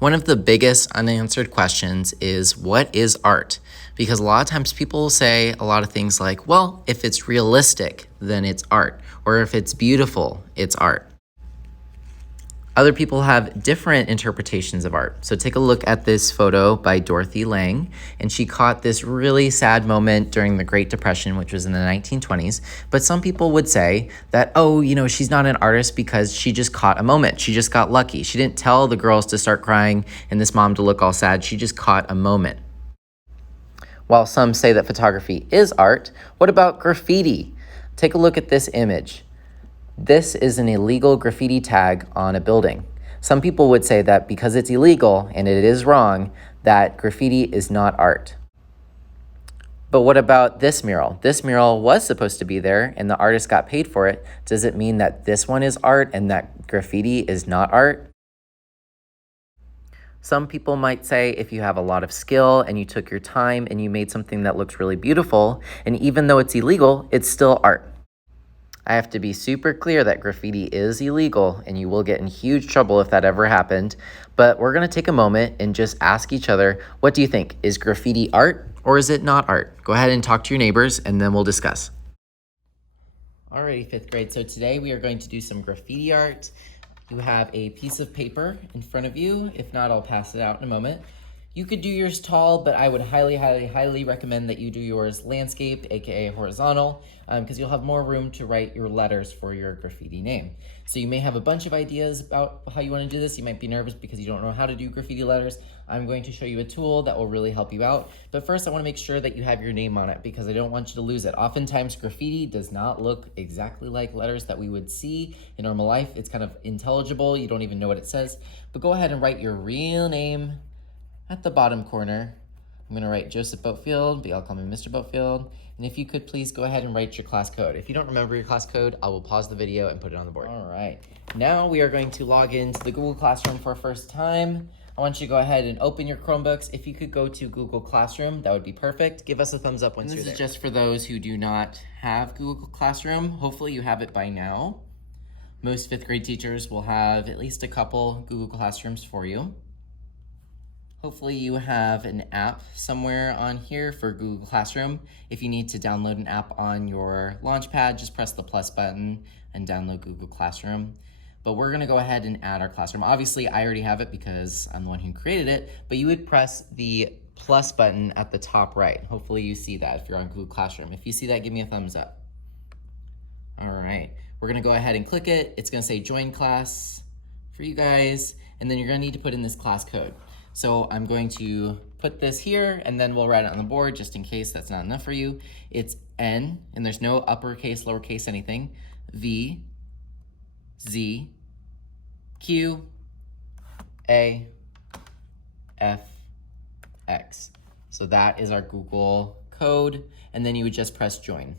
One of the biggest unanswered questions is, what is art? Because a lot of times people will say a lot of things like, well, if it's realistic, then it's art. Or if it's beautiful, it's art. Other people have different interpretations of art. So take a look at this photo by Dorothy Lang, and she caught this really sad moment during the Great Depression, which was in the 1920s. But some people would say that, oh, she's not an artist because she just caught a moment. She just got lucky. She didn't tell the girls to start crying and this mom to look all sad. She just caught a moment. While some say that photography is art, what about graffiti? Take a look at this image. This is an illegal graffiti tag on a building. Some people would say that because it's illegal and it is wrong, that graffiti is not art. But what about this mural? This mural was supposed to be there and the artist got paid for it. Does it mean that this one is art and that graffiti is not art? Some people might say if you have a lot of skill and you took your time and you made something that looks really beautiful, and even though it's illegal, it's still art. I have to be super clear that graffiti is illegal and you will get in huge trouble if that ever happened. But we're going to take a moment and just ask each other, what do you think? Is graffiti art or is it not art? Go ahead and talk to your neighbors and then we'll discuss. Alrighty, fifth grade. So today we are going to do some graffiti art. You have a piece of paper in front of you. If not, I'll pass it out in a moment. You could do yours tall, but I would highly recommend that you do yours landscape, aka horizontal, because you'll have more room to write your letters for your graffiti name. So you may have a bunch of ideas about how you want to do this. You might be nervous because you don't know how to do graffiti letters. I'm going to show you a tool that will really help you out. But first, I want to make sure that you have your name on it because I don't want you to lose it. Oftentimes, graffiti does not look exactly like letters that we would see in normal life. It's kind of intelligible. You don't even know what it says. But go ahead and write your real name at the bottom corner. I'm gonna write Joseph Boatfield, but y'all call me Mr. Boatfield. And if you could please go ahead and write your class code. If you don't remember your class code, I will pause the video and put it on the board. All right, now we are going to log into the Google Classroom for the first time. I want you to go ahead and open your Chromebooks. If you could go to Google Classroom, that would be perfect. Give us a thumbs up once you're there. This is just for those who do not have Google Classroom. Hopefully you have it by now. Most fifth grade teachers will have at least a couple Google Classrooms for you. Hopefully you have an app somewhere on here for Google Classroom. If you need to download an app on your Launchpad, just press the plus button and download Google Classroom. But we're gonna go ahead and add our classroom. Obviously, I already have it because I'm the one who created it, but you would press the plus button at the top right. Hopefully you see that if you're on Google Classroom. If you see that, give me a thumbs up. All right, we're gonna go ahead and click it. It's gonna say join class for you guys, and then you're gonna need to put in this class code. So I'm going to put this here and then we'll write it on the board just in case that's not enough for you. It's N, and there's no uppercase, lowercase, anything. V, Z, Q, A, F, X. So that is our Google code, and then you would just press join.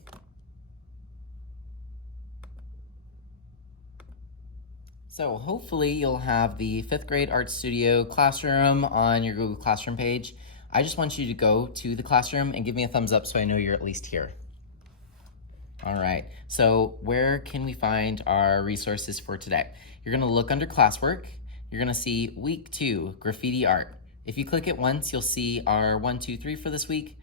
So hopefully you'll have the fifth grade art studio classroom on your Google Classroom page. I just want you to go to the classroom and give me a thumbs up so I know you're at least here. All right, so where can we find our resources for today? You're gonna look under classwork. You're gonna see week 2, graffiti art. If you click it once, you'll see our 1, 2, 3 for this week.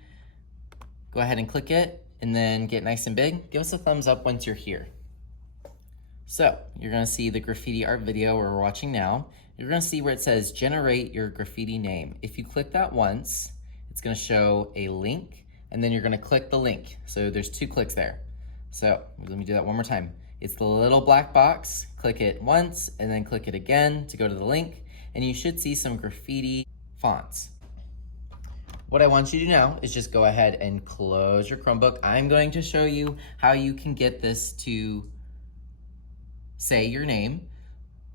Go ahead and click it and then get nice and big. Give us a thumbs up once you're here. So you're gonna see the graffiti art video we're watching now. You're gonna see where it says generate your graffiti name. If you click that once, it's gonna show a link and then you're gonna click the link. So there's 2 clicks there. So let me do that one more time. It's the little black box, click it once and then click it again to go to the link and you should see some graffiti fonts. What I want you to do now is just go ahead and close your Chromebook. I'm going to show you how you can get this to say your name.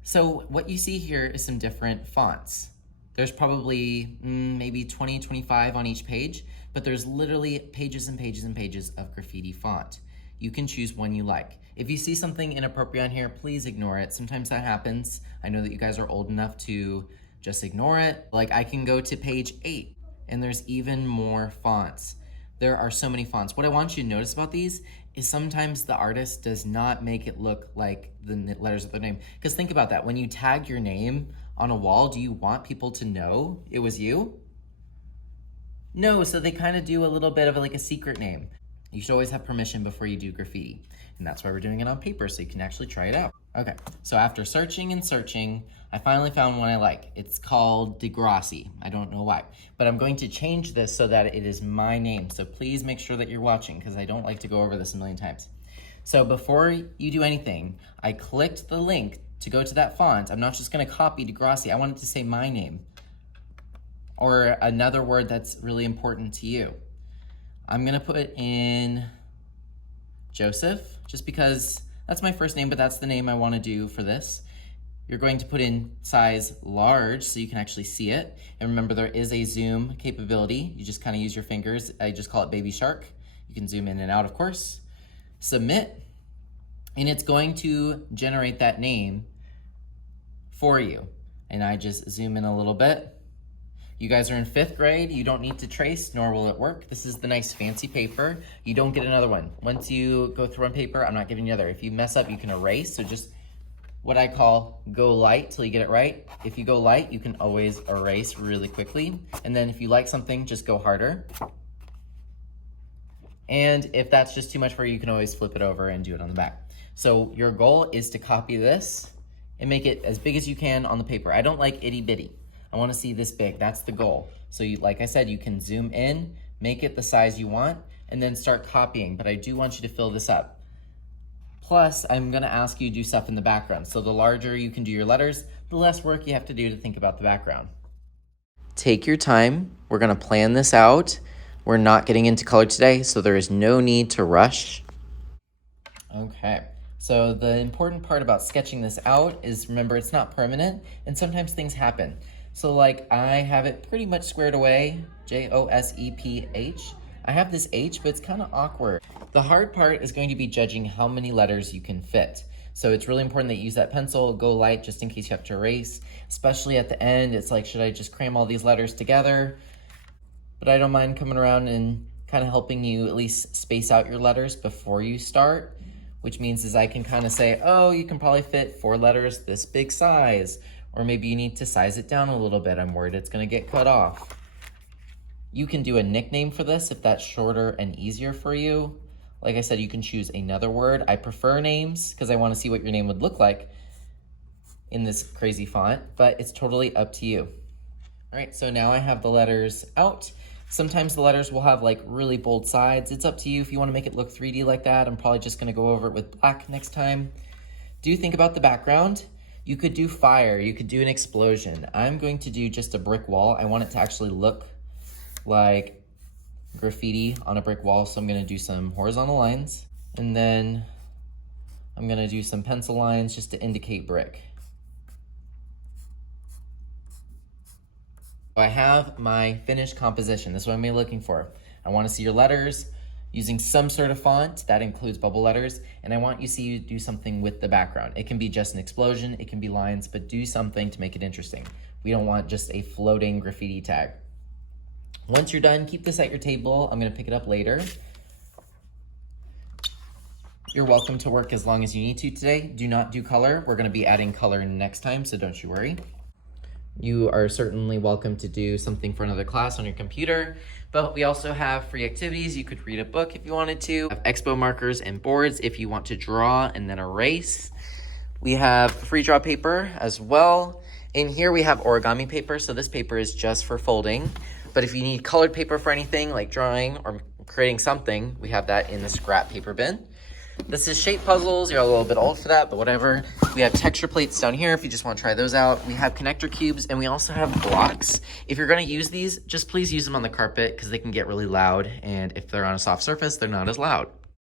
So what you see here is some different fonts. There's probably maybe 20, 25 on each page, but there's literally pages and pages and pages of graffiti font. You can choose one you like. If you see something inappropriate on here, please ignore it. Sometimes that happens. I know that you guys are old enough to just ignore it. Like I can go to page 8 and there's even more fonts. There are so many fonts. What I want you to notice about these is sometimes the artist does not make it look like the letters of their name. Because think about that, when you tag your name on a wall, do you want people to know it was you? No, so they kind of do a little bit of like a secret name. You should always have permission before you do graffiti. And that's why we're doing it on paper, so you can actually try it out. Okay, so after searching and searching, I finally found one I like. It's called Degrassi. I don't know why, but I'm going to change this so that it is my name. So please make sure that you're watching because I don't like to go over this a million times. So before you do anything, I clicked the link to go to that font. I'm not just gonna copy Degrassi. I want it to say my name or another word that's really important to you. I'm gonna put in Joseph, just because that's my first name, but that's the name I wanna do for this. You're going to put in size large so you can actually see it. And remember, there is a zoom capability. You just kind of use your fingers. I just call it Baby Shark. You can zoom in and out, of course. Submit, and it's going to generate that name for you. And I just zoom in a little bit. You guys are in 5th grade. You don't need to trace, nor will it work. This is the nice fancy paper. You don't get another one. Once you go through one paper, I'm not giving you another. If you mess up, you can erase. So just what I call go light till you get it right. If you go light, you can always erase really quickly. And then if you like something, just go harder. And if that's just too much for you, you can always flip it over and do it on the back. So your goal is to copy this and make it as big as you can on the paper. I don't like itty bitty. I want to see this big. That's the goal. So you, like I said, you can zoom in, make it the size you want, and then start copying. But I do want you to fill this up. Plus, I'm going to ask you to do stuff in the background. So the larger you can do your letters, the less work you have to do to think about the background. Take your time. We're going to plan this out. We're not getting into color today, so there is no need to rush. Okay. So the important part about sketching this out is, remember, it's not permanent, and sometimes things happen. So like I have it pretty much squared away, Joseph. I have this H, but it's kind of awkward. The hard part is going to be judging how many letters you can fit. So it's really important that you use that pencil, go light, just in case you have to erase, especially at the end. It's like, should I just cram all these letters together? But I don't mind coming around and kind of helping you at least space out your letters before you start, which means is I can kind of say, oh, you can probably fit 4 letters this big size, or maybe you need to size it down a little bit. I'm worried it's going to get cut off. You can do a nickname for this if that's shorter and easier for you. Like I said, you can choose another word. I prefer names because I want to see what your name would look like in this crazy font, but it's totally up to you. All right, so now I have the letters out. Sometimes the letters will have like really bold sides. It's up to you if you want to make it look 3D like that. I'm probably just going to go over it with black next time. Do think about the background. You could do fire, you could do an explosion. I'm going to do just a brick wall. I want it to actually look like graffiti on a brick wall, so I'm gonna do some horizontal lines, and then I'm gonna do some pencil lines just to indicate brick. I have my finished composition. This is what I'm looking for. I wanna see your letters using some sort of font that includes bubble letters, and I want you to see you do something with the background. It can be just an explosion, it can be lines, but do something to make it interesting. We don't want just a floating graffiti tag. Once you're done, keep this at your table. I'm gonna pick it up later. You're welcome to work as long as you need to today. Do not do color. We're gonna be adding color next time, so don't you worry. You are certainly welcome to do something for another class on your computer, but we also have free activities. You could read a book if you wanted to. We have expo markers and boards if you want to draw and then erase. We have free draw paper as well. In here we have origami paper, so this paper is just for folding. But if you need colored paper for anything like drawing or creating something, we have that in the scrap paper bin. This is shape puzzles. You're a little bit old for that, but whatever. We have texture plates down here if you just want to try those out. We have connector cubes, and we also have blocks. If you're going to use these, just please use them on the carpet because they can get really loud, and if they're on a soft surface, they're not as loud.